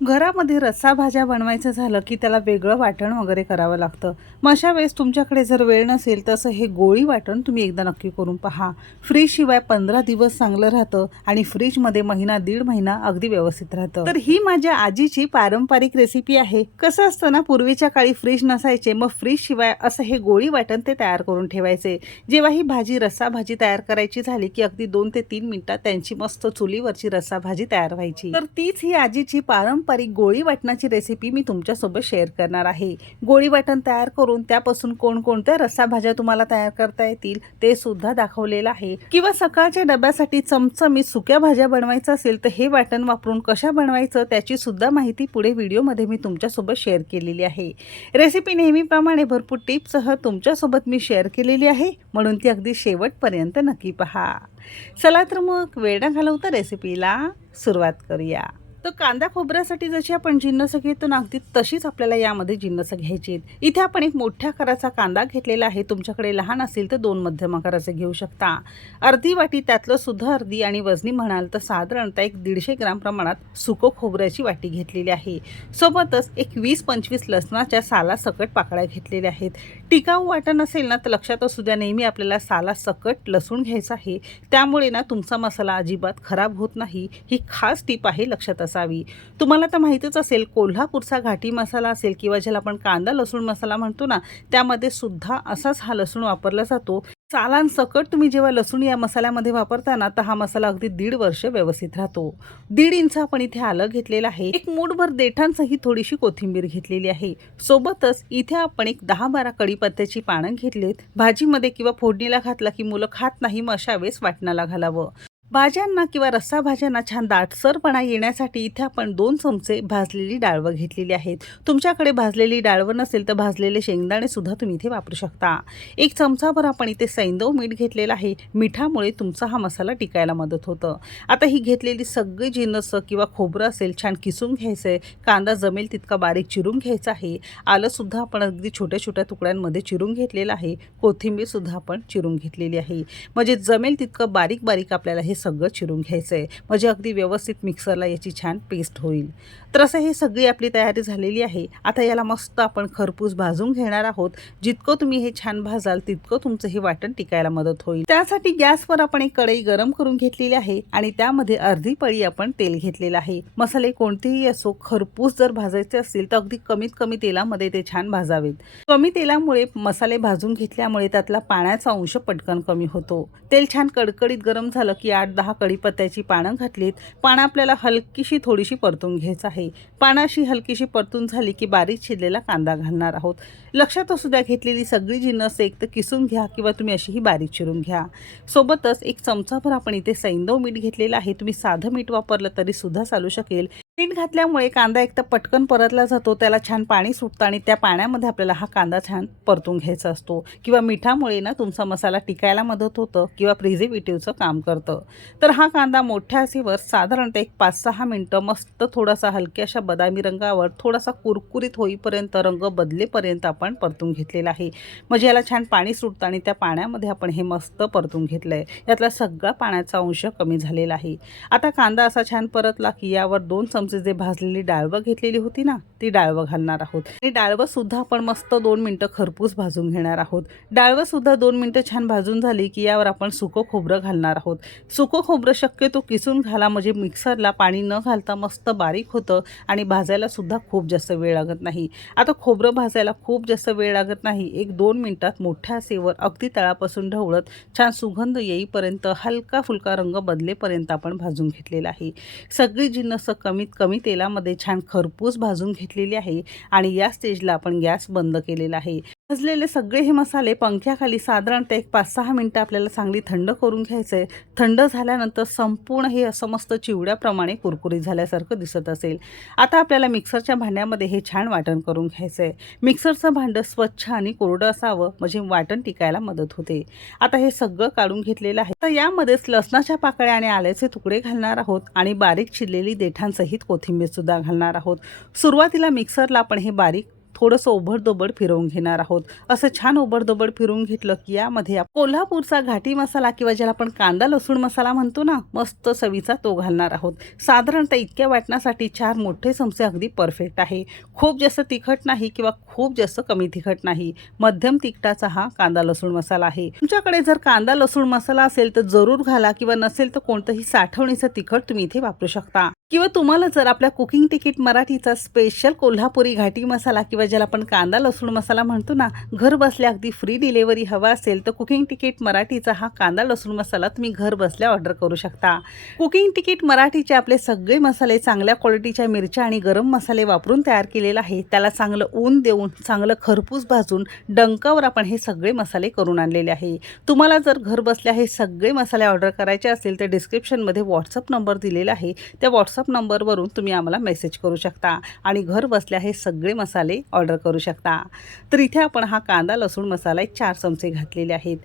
घरामध्ये रस्सा भाज्या बनवायचं झालं की त्याला वेगळं वाटण वगैरे करावं लागतं. मग अशा वेळेस तुमच्याकडे जर वेळ नसेल तसं हे गोळी वाटण तुम्ही एकदा नक्की करून पहा. फ्रीजशिवाय पंधरा दिवस चांगलं राहतं आणि फ्रीजमध्ये महिना दीड महिना अगदी व्यवस्थित राहतं. तर ही माझ्या आजीची पारंपरिक रेसिपी आहे. कसं असतं ना पूर्वीच्या काळी फ्रीज नसायचे मग फ्रीजशिवाय असं हे गोळी वाटण ते तयार करून ठेवायचे. जेव्हा ही भाजी रस्सा भाजी तयार करायची झाली की अगदी दोन ते तीन मिनिटात त्यांची मस्त चुलीवरची रस्सा भाजी तयार व्हायची. तर तीच ही आजीची पारंपरिक गोळी वाटणाची रेसिपी मी तुमच्यासोबत शेअर करणार आहे. गोळी वाटण तयार करून त्यापासून कोणकोणत्या रस्सा भाज्या तुम्हाला तयार करता येतील ते सुद्धा दाखवलेलं आहे. किंवा सकाळच्या डब्यासाठी चमचमीत सुक्या भाज्या बनवायचं असेल तर हे वाटण वापरून कशा बनवायचं त्याची सुद्धा माहिती पुढे व्हिडिओमध्ये मी तुमच्यासोबत शेअर केलेली आहे. रेसिपी नेहमीप्रमाणे भरपूर टिप्ससह तुमच्यासोबत मी शेअर केलेली आहे. म्हणून ती अगदी शेवटपर्यंत नक्की पहा. चला तर मग वेळ घालवता रेसिपीला सुरुवात करूया. तर कांदा खोबऱ्यासाठी जशी आपण जिन्नस घेतो ना अगदी तशीच आपल्याला यामध्ये जिन्नस घ्यायची आहेत. इथे आपण एक मोठ्या आकाराचा कांदा घेतलेला आहे. तुमच्याकडे लहान असेल तर दोन मध्यम आकाराचे घेऊ शकता. अर्धी वाटी त्यातलं सुद्धा अर्धी आणि वजनी म्हणाल तर साधारणतः एक दीडशे ग्राम प्रमाणात सुको खोबऱ्याची वाटी घेतलेली आहे. सोबतच एक वीस पंचवीस लसणाच्या साला सकट पाकळ्या घेतलेल्या आहेत. टिकाऊ वाटण असेल ना तर लक्षात असू द्या नेहमी आपल्याला साला सकट लसूण घ्यायचा आहे. त्यामुळे ना तुमचा मसाला अजिबात खराब होत नाही. ही खास टीप आहे लक्षात असावी. तुम्हाला तर माहितीच असेल कोल्हापूरचा घाटी मसाला असेल किंवा ज्याला आपण कांदा लसूण मसाला म्हणतो ना त्यामध्ये सुद्धा असाच हा लसूण वापरला जातो. चालानसकट तुम्ही जेव्हा लसूण या मसाल्यामध्ये वापरताना तर हा मसाला अगदी दीड वर्ष व्यवस्थित राहतो. दीड इंच आपण इथे आलं घेतलेलं आहे. एक मूठभर देठांसही थोडीशी कोथिंबीर घेतलेली आहे. सोबतच इथे आपण एक दहा बारा कढीपत्त्याची पानं घेतलीत. भाजीमध्ये किंवा फोडणीला घातला की मुलं खात नाही मग अशा वेळेस वाटणाला घालावं. भाज्यांना किंवा रस्सा भाज्यांना छान दाटसरपणा येण्यासाठी इथे आपण दोन चमचे भाजलेली डाळवं घेतलेली आहेत. तुमच्याकडे भाजलेली डाळवं नसेल तर भाजलेले शेंगदाणे सुद्धा तुम्ही इथे वापरू शकता. एक चमचाभर आपण इथे सैंदव मीठ घेतलेलं आहे. मिठामुळे तुमचा हा मसाला टिकायला मदत होतं. आता ही घेतलेली सगळी जिनस किंवा खोबरं असेल छान किसून घ्यायचं आहे कांदा जमेल तितका बारीक चिरून घ्यायचा आहे. आलंसुद्धा आपण अगदी छोट्या छोट्या तुकड्यांमध्ये चिरून घेतलेलं आहे. कोथिंबीरसुद्धा आपण चिरून घेतलेली आहे. म्हणजे जमेल तितकं बारीक बारीक आपल्याला हे सगळं चिरून घ्यायचं आहे म्हणजे अगदी व्यवस्थित मिक्सरला याची छान पेस्ट होईल. तर असं हे सगळी आपली तयारी झालेली आहे. आता याला मस्त आपण खरपूस भाजून घेणार आहोत. जितकं तुम्ही हे छान भाजाल तितकं तुमचं हे वाटण टिकायला मदत होईल. त्यासाठी गॅसवर आपण एक कढई गरम करून घेतलेली आहे आणि त्यामध्ये अर्धी पळी आपण तेल घेतलेलं आहे. मसाले कोणतेही असो खरपूस जर भाजायचे असतील तर अगदी कमीत कमी तेलामध्ये ते छान भाजावेत. कमी तेलामुळे मसाले भाजून घेतल्यामुळे त्यातला पाण्याचा अंश पटकन कमी होतो. तेल छान कडकडीत गरम झालं की आठ दहा कढीपत्त्याची पानं घातलीत. पानं आपल्याला हलकीशी थोडीशी परतून घ्यायचं आहे. पानाशी हलकीशी परतून झाली की बारीक चिरलेला कांदा घालणार आहोत. लक्षात असू द्या घेतलेली सगळी जिन्नस एक तर किसून घ्या किंवा तुम्ही अशीही बारीक चिरून घ्या. सोबतच एक चमचाभर आपण इथे सैंदव मीठ घेतलेलं आहे. तुम्ही साधं मीठ वापरलं तरी सुद्धा चालू शकेल. मीठ घातल्यामुळे कांदा एक तर पटकन परतला जातो त्याला छान पाणी सुटतं आणि त्या पाण्यामध्ये आपल्याला हा कांदा छान परतून घ्यायचा असतो. किंवा मिठामुळे ना तुमचा मसाला टिकायला मदत होतं किंवा प्रिझिव्हेटिव्हचं काम करतं. तर हा कांदा मोठ्या असेवर साधारणतः एक पाच सहा मिनटं मस्त थोडासा हलक्याशा बदामी रंगावर थोडासा कुरकुरीत होईपर्यंत रंग बदलेपर्यंत आपण परतून घेतलेला आहे. म्हणजे याला छान पाणी सुटतं आणि त्या पाण्यामध्ये आपण हे मस्त परतून घेतलं आहे यातला सगळा पाण्याचा अंश कमी झालेला आहे. आता कांदा असा छान परतला की यावर दोन चमचे जे भाजलेली डाळवं घेतलेली होती ना ती डाळवं घालणार आहोत. आणि डाळवं सुद्धा आपण मस्त दोन मिनटं खरपूस भाजून घेणार आहोत. डाळवं सुद्धा दोन मिनटं छान भाजून झाली की यावर आपण सुकं खोबरं घालणार आहोत. सुकं खोबरं शक्यतो किसून घाला म्हणजे मिक्सरला पाणी न घालता मस्त बारीक होतं आणि भाजायला सुद्धा खूप जास्त वेळ लागत नाही. आता खोबरं भाजायला खूप जास्त वेळ लागत नाही. एक दोन मिनटात मोठ्या सेवर अगदी तळापासून ढवळत छान सुगंध येईपर्यंत हलका फुलका रंग बदलेपर्यंत आपण भाजून घेतलेला आहे. सगळी जिन्नस कमीत कमी तेलामध्ये छान खरपूस भाजून घेतलेली आहे आणि या स्टेजला आपण गॅस बंद केलेला आहे. भाजलेले सगळे हे मसाले पंख्याखाली साधारणतः एक पाच सहा मिनटं आपल्याला चांगली थंड करून घ्यायचं आहे थंड झाल्यानंतर संपूर्ण हे असं मस्त चिवड्याप्रमाणे कुरकुरीत झाल्यासारखं दिसत असेल. आता आपल्याला मिक्सरच्या भांड्यामध्ये हे छान वाटण करून घ्यायचं आहे मिक्सरचं भांडं स्वच्छ आणि कोरडं असावं म्हणजे वाटण टिकायला मदत होते. आता हे सगळं काढून घेतलेलं आहे. तर यामध्येच लसणाच्या पाकळ्या आणि आल्याचे तुकडे घालणार आहोत आणि बारीक चिरलेली देठांसहित कोथिंबीर सुद्धा घालणार आहोत. सुरुवातीला मिक्सरला आपण हे बारीक थोडंसं ओबडदोबड फिरवून घेणार आहोत. असं छान ओबडदोबड फिरवून घेतलं की यामध्ये कोल्हापूरचा घाटी मसाला किंवा ज्याला आपण कांदा लसूण मसाला म्हणतो ना मस्त चवीचा तो घालणार आहोत. साधारणतः इतक्या वाटण्यासाठी चार मोठे चमचे अगदी परफेक्ट आहे. खूप जास्त तिखट नाही किंवा खूप जास्त कमी तिखट नाही. मध्यम तिखटाचा हा कांदा लसूण मसाला आहे. तुमच्याकडे जर कांदा लसूण मसाला असेल तर जरूर घाला किंवा नसेल तर कोणतंही साठवणीचं तिखट तुम्ही इथे वापरू शकता. किंवा तुम्हाला जर आपल्या कुकिंग तिकीट मराठीचा स्पेशल कोल्हापुरी घाटी मसाला किंवा ज्याला आपण कांदा लसूण मसाला म्हणतो ना घर बसल्या अगदी फ्री डिलेवरी हवा असेल तर कुकिंग तिकीट मराठीचा हा कांदा लसूण मसाला तुम्ही घर बसल्या ऑर्डर करू शकता. कुकिंग तिकीट मराठीचे आपले सगळे मसाले चांगल्या क्वालिटीच्या मिरच्या आणि गरम मसाले वापरून तयार केलेला आहे. त्याला चांगलं ऊन देऊन चांगलं खरपूस भाजून डंकावर आपण हे सगळे मसाले करून आणलेले आहे. तुम्हाला जर घर बसल्या हे सगळे मसाले ऑर्डर करायचे असेल तर डिस्क्रिप्शनमध्ये व्हॉट्सअप नंबर दिलेला आहे. त्या व्हॉट्सअप नंबरवरून तुम्ही आम्हाला मेसेज करू शकता आणि घर बसल्या हे सगळे मसाले ऑर्डर करू शकता. तर इथे आपण हा कांदा लसूण मसाला एक चार चमचे घातलेले आहेत.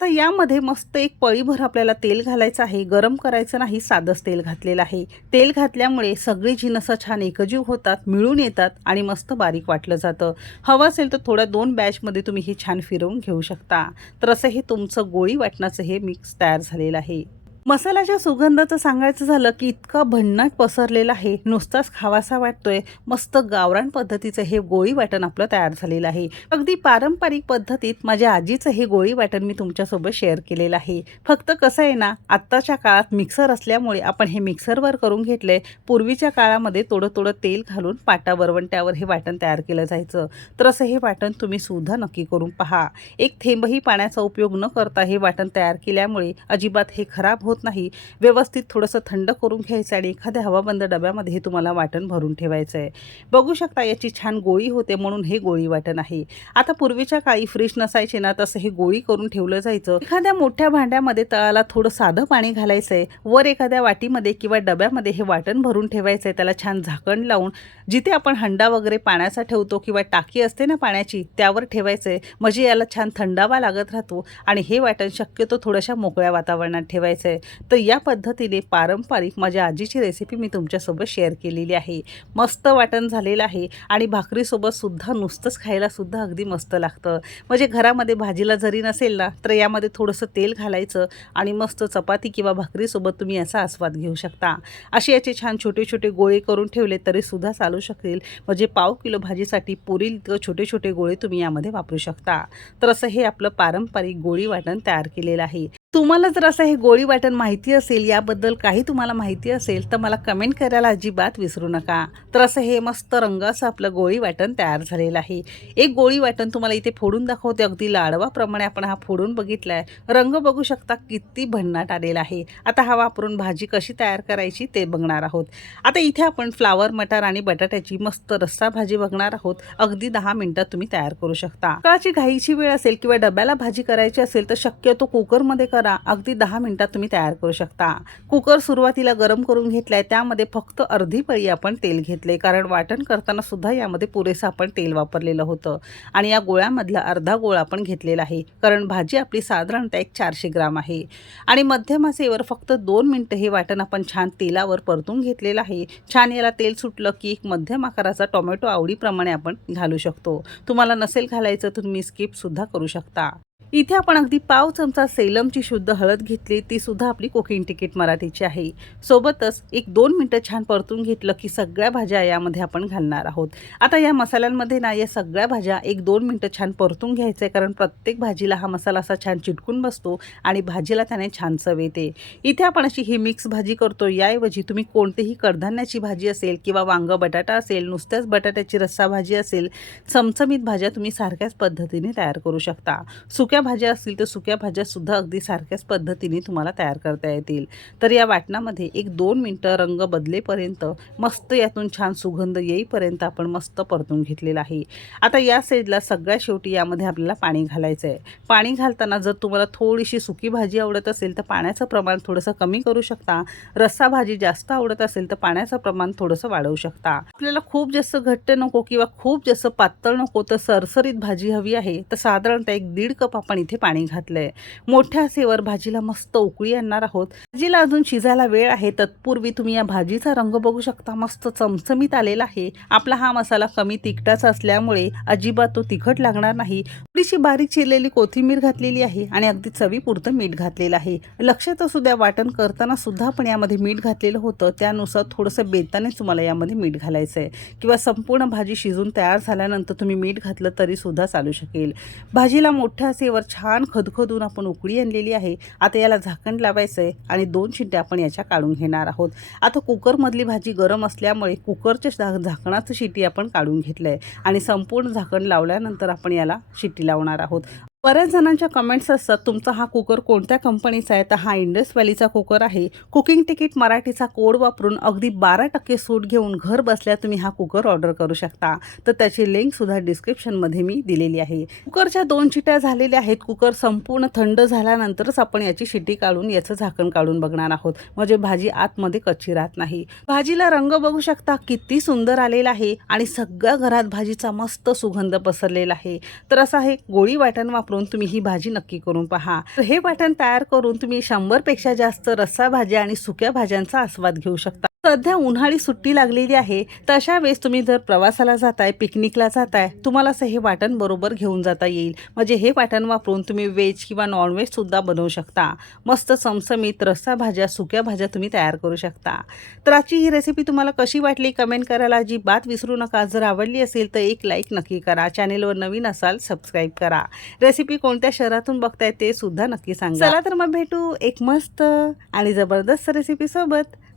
तर यामध्ये मस्त एक पळीभर आपल्याला तेल घालायचं आहे. गरम करायचं नाही साधंच तेल घातलेलं आहे. तेल घातल्यामुळे सगळी जिनसं छान एकजीव होतात मिळून येतात आणि मस्त बारीक वाटलं जातं. हवं असेल तर थोड्या दोन बॅचमध्ये तुम्ही हे छान फिरवून घेऊ शकता. तर असं हे तुमचं गोळी वाटण्याचं हे मिक्स तयार झालेलं आहे. मसाल्याच्या सुगंधाचं सांगायचं झालं की इतका भन्नाट पसरलेला आहे. नुसताच खावासा वाटतोय. मस्त गावरान पद्धतीचं हे गोळी वाटण आपलं तयार झालेलं आहे. अगदी पारंपरिक पद्धतीत माझ्या आजीचं हे गोळी वाटण मी तुमच्यासोबत शेअर केलेलं आहे. फक्त कसं आहे ना आत्ताच्या काळात मिक्सर असल्यामुळे आपण हे मिक्सरवर करून घेतलंय. पूर्वीच्या काळामध्ये थोडं थोडं तेल घालून पाटा वरवंट्यावर हे वाटण तयार केलं जायचं. तर असं हे वाटण तुम्ही सुद्धा नक्की करून पहा. एक थेंबही पाण्याचा उपयोग न करता हे वाटण तयार केल्यामुळे अजिबात हे खराब होत नाही. व्यवस्थित थोडंसं थंड करून घ्यायचं आणि एखाद्या हवाबंद डब्यामध्ये हे तुम्हाला वाटण भरून ठेवायचं आहे. बघू शकता याची छान गोळी होते म्हणून हे गोळी वाटण आहे. आता पूर्वीच्या काळी फ्रीज नसायचे ना तसं हे गोळी करून ठेवलं जायचं. एखाद्या मोठ्या भांड्यामध्ये तळाला थोडं साधं पाणी घालायचं आहे. वर एखाद्या वाटीमध्ये किंवा डब्यामध्ये हे वाटण भरून ठेवायचं आहे. त्याला छान झाकण लावून जिथे आपण हंडा वगैरे पाण्याचा ठेवतो किंवा टाकी असते ना पाण्याची त्यावर ठेवायचं आहे. म्हणजे याला छान थंडावा लागत राहतो आणि हे वाटण शक्यतो थोड्याशा मोकळ्या वातावरणात ठेवायचं आहे. तर या पद्धतीने पारंपरिक माझ्या आजीची रेसिपी मी तुमच्यासोबत शेअर केलेली आहे. मस्त वाटण झालेलं आहे आणि भाकरीसोबतसुद्धा नुसतंच खायलासुद्धा अगदी मस्त लागतं. म्हणजे घरामध्ये भाजीला जरी नसेल ना तर यामध्ये थोडंसं तेल घालायचं आणि मस्त चपाती किंवा भाकरीसोबत तुम्ही याचा आस्वाद घेऊ शकता. असे याचे छान छोटे छोटे गोळे करून ठेवले तरीसुद्धा चालू शकतील म्हणजे पाव किलो भाजीसाठी पुरील छोटे छोटे गोळे तुम्ही यामध्ये वापरू शकता. तर असं हे आपलं पारंपरिक गोळी वाटण तयार केलेलं आहे. तुम्हाला जर असं हे गोळी वाटण माहिती असेल याबद्दल काही तुम्हाला माहिती असेल तर मला कमेंट करायला अजिबात विसरू नका. तर असं हे मस्त रंग असं आपलं गोळी वाटण तयार झालेलं आहे. एक गोळी वाटण तुम्हाला इथे फोडून दाखवते. अगदी लाडवाप्रमाणे आपण हा फोडून बघितला आहे रंग बघू शकता किती भन्नाट आलेला आहे. आता हा वापरून भाजी कशी तयार करायची ते बघणार आहोत. आता इथे आपण फ्लावर मटार आणि बटाट्याची मस्त रस्सा भाजी बघणार आहोत. अगदी दहा मिनिटात तुम्ही तयार करू शकता. काळाची घाईची वेळ असेल किंवा डब्याला भाजी करायची असेल तर शक्यतो कुकरमध्ये करा. करा. अगदी दहा मिनटात तुम्ही तयार करू शकता. कुकर सुरुवातीला गरम करून घेतलाय. त्यामध्ये फक्त अर्धी पळी आपण तेल घेतले कारण वाटण करताना सुद्धा यामध्ये पुरेसं आपण तेल वापरलेलं होतं. आणि या गोळ्यामधला अर्धा गोळा आपण घेतलेला आहे. कारण भाजी आपली साधारणतः एक चारशे ग्राम आहे. आणि मध्यम आसेवर फक्त दोन मिनटं हे वाटण आपण छान तेलावर परतून घेतलेलं आहे. छान याला तेल सुटलं की एक मध्यम आकाराचा टोमॅटो आवडीप्रमाणे आपण घालू शकतो. तुम्हाला नसेल घालायचं तुम्ही स्किप सुद्धा करू शकता. इथे आपण अगदी पाव चमचा सेलमची शुद्ध हळद घेतली ती सुद्धा आपली कोकिंग तिकीट मराठीची आहे. सोबतच एक दोन मिनटं छान परतून घेतलं की सगळ्या भाज्या यामध्ये आपण घालणार आहोत. आता या मसाल्यांमध्ये ना या सगळ्या भाज्या एक दोन मिनटं छान परतून घ्यायचं आहे कारण प्रत्येक भाजीला हा मसाला असा छान चिटकून बसतो आणि भाजीला त्याने छान चव येते. इथे आपण अशी ही मिक्स भाजी करतो याऐवजी तुम्ही कोणतीही कडधान्याची भाजी असेल किंवा वांग बटाटा असेल नुसत्याच बटाट्याची रस्सा भाजी असेल चमचमीत भाज्या तुम्ही सारख्याच पद्धतीने तयार करू शकता. सुक्या भाज्या असतील तर सुक्या भाज्या सुद्धा अगदी सारख्याच पद्धतीने तुम्हाला तयार करता येतील. तर या वाटणामध्ये एक दोन मिनटं रंग बदलेपर्यंत मस्त यातून छान सुगंध येईपर्यंत आपण मस्त परतून घेतलेला आहे. आता या साईडला सगळ्यात शेवटी यामध्ये आपल्याला पाणी घालायचं आहे पाणी घालताना जर तुम्हाला थोडीशी सुकी भाजी आवडत असेल तर पाण्याचं प्रमाण थोडंसं कमी करू शकता. रस्सा भाजी जास्त आवडत असेल तर पाण्याचं प्रमाण थोडंसं वाढवू शकता. आपल्याला खूप जास्त घट्ट नको किंवा खूप जास्त पातळ नको तर सरसरीत भाजी हवी आहे. तर साधारणतः एक दीड कप आपण आपण इथे पाणी घातलंय. मोठ्या आसेवर भाजीला मस्त उकळी आणणार आहोत. भाजीला अजून शिजायला वेळ आहे. तत्पूर्वी तुम्ही या भाजीचा रंग बघू शकता. मस्त चमचमीत आलेला आहे. आपला हा मसाला कमी तिखटाचा असल्यामुळे अजिबात तो तिखट लागणार नाही. थोडीशी बारीक चिरलेली कोथिंबीर घातलेली आहे आणि अगदी चवीपुरतं मीठ घातलेलं आहे. लक्षात असू द्या वाटण करताना सुद्धा आपण यामध्ये मीठ घातलेलं होतं. त्यानुसार थोडंसं बेतानेच तुम्हाला यामध्ये मीठ घालायचं आहे किंवा संपूर्ण भाजी शिजून तयार झाल्यानंतर तुम्ही मीठ घातलं तरी सुद्धा चालू शकेल. भाजीला मोठ्या आसेवर छान खदखदून आपण उकळी आणलेली आहे. आता याला झाकण लावायचं आहे आणि दोन शिट्ट्या आपण याच्या काढून घेणार आहोत. आता कुकरमधली भाजी गरम असल्यामुळे कुकरच्या झा झाकणाचं शिटी आपण काढून घेतलं आहे आणि संपूर्ण झाकण लावल्यानंतर आपण याला शिट्टी लावणार आहोत. बऱ्याच जणांच्या कमेंट्स असतात तुमचा हा कुकर कोणत्या कंपनीचा आहे? तर हा इंडस व्हॅलीचा कुकर आहे. कुकिंग तिकीट मराठीचा कोड वापरून अगदी बारा टक्के सूट घेऊन घर बसल्या तुम्ही हा कुकर ऑर्डर करू शकता. तर त्याची लिंकसुद्धा डिस्क्रिप्शनमध्ये मी दिलेली आहे. कुकरच्या दोन चिट्या झालेल्या आहेत. कुकर संपूर्ण थंड झाल्यानंतरच आपण याची शिटी काढून याचं झाकण काढून बघणार आहोत. म्हणजे भाजी आतमध्ये कच्ची राहत नाही. भाजीला रंग बघू शकता किती सुंदर आलेला आहे आणि सगळ्या घरात भाजीचा मस्त सुगंध पसरलेला आहे. तर असं हे गोळी वाटण वापरून तुम्ही ही भाजी नक्की करून पहा. हे वाटण तयार करून तुम्ही शंभरपेक्षा जास्त रस्सा भाज्या आणि सुक्या भाज्यांचा आस्वाद घेऊ शकता. सध्या उन्हाळी सुट्टी लागलेली आहे तर अशा वेळेस तुम्ही जर प्रवासाला जाताय पिकनिकला जाताय तुम्हाला असं हे वाटण बरोबर घेऊन जाता येईल. म्हणजे हे वाटण वापरून तुम्ही व्हेज किंवा नॉनव्हेज सुद्धा बनवू शकता. मस्त चमचमीत रस्सा भाज्या सुक्या भाज्या तुम्ही तयार करू शकता. तर आजची ही रेसिपी तुम्हाला कशी वाटली कमेंट करायला अजिबात विसरू नका. जर आवडली असेल तर एक लाईक नक्की करा. चॅनेलवर नवीन असाल सबस्क्राईब करा. रेसिपी कोणत्या शहरातून बघताय ते सुद्धा नक्की सांगा. चला तर मग भेटू एक मस्त आणि जबरदस्त रेसिपी सोबत.